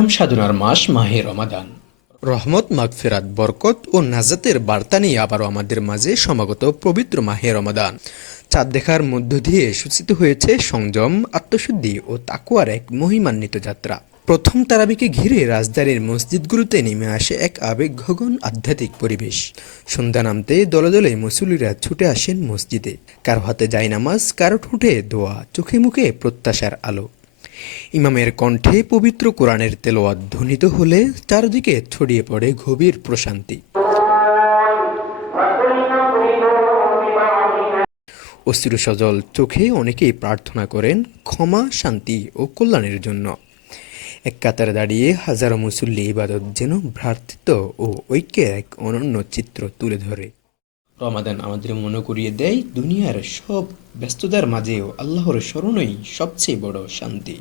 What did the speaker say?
সিয়াম সাধনার মাস মাহে রমাদান। রহমত, মাগফিরাত, বরকত ও নাজাতের বার্তা নিয়ে আবারও আমাদের মাঝে সমাগত পবিত্র মাহে রমাদান। চাঁদ দেখার মধ্য দিয়ে সূচিত হয়েছে সংযম, আত্মশুদ্ধি ও তাকুয়ার এক মহিমান্বিত যাত্রা। প্রথম তারাবিকে ঘিরে রাজধানীর মসজিদগুলোতে নেমে আসে এক আবেগঘন আধ্যাত্মিক পরিবেশ। সন্ধ্যা নামতে দলে দলে মুসল্লিরা ছুটে আসেন মসজিদে। কারো হাতে জায়নামাজ, কারো ঠোঁটে দোয়া, চোখে মুখে প্রত্যাশার আলো। ইমামের কণ্ঠে পবিত্র কোরআনের তেলাওয়াত ধ্বনিত হলে চারদিকে ছড়িয়ে পড়ে গভীর প্রশান্তি। অশ্রু সজল চোখে অনেকেই প্রার্থনা করেন ক্ষমা, শান্তি ও কল্যাণের জন্য। এক কাতারে দাঁড়িয়ে হাজারো মুসল্লি ইবাদত যেন ভ্রাতৃত্ব ও ঐক্যের এক অনন্য চিত্র তুলে ধরে। রমাদান আমাদের মনে করিয়ে দেয় দুনিয়ার সব ব্যস্ততার মাঝেও আল্লাহর স্মরণই সবচেয়ে বড় শান্তি।